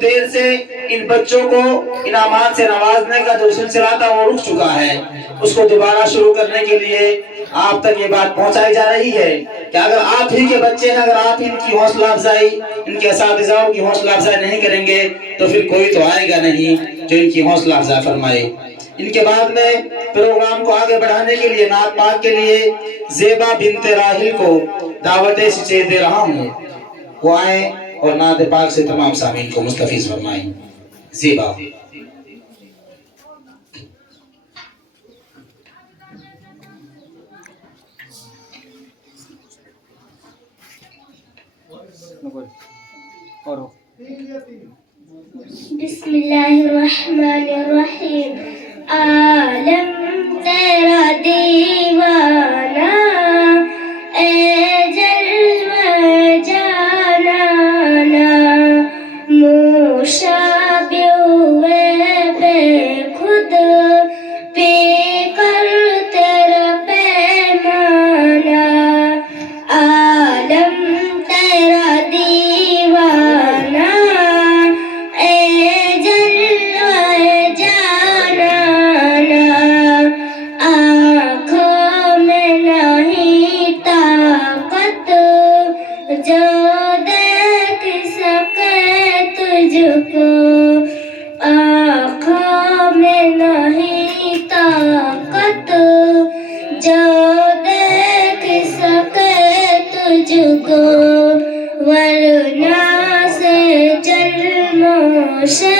دیر سے ان بچوں کو انعامات سے نوازنے کا جو سلسلہ تھا وہ رک چکا ہے، اس کو دوبارہ شروع کرنے کے لیے آپ تک یہ بات پہنچائی جا رہی ہے کہ اگر آپ ہی کے بچے ہیں، اگر آپ ان کی حوصلہ افزائی، ان کے اساتذہوں کی حوصلہ افزائی نہیں کریں گے تو پھر کوئی تو آئے گا نہیں جو ان کی حوصلہ افزائی فرمائے۔ ان کے بعد میں پروگرام کو آگے بڑھانے کے لیے نعت پاک کے لیے زیبا بنت راحل کو دعوت سے دے رہا ہوں، وہ آئیں اور نعت پاک سے تمام سامعین کو مستفیض فرمائیں۔ زیبا بسم اللہ الرحمن الرحیم۔ عالم تیرا دیوانہ اے جلوہ جانانا، مشابہ بے خود پی کر تیرا پیمانہ، عالم تیرا دیوانہ اے جلوہ جانانا، آنکھوں میں نہیں طاقت جو دیکھ سکے تجھ کو، آنکھوں میں نہیں طاقت جو دیکھ سکے تجھ کو، ورنہ سے جلموں سے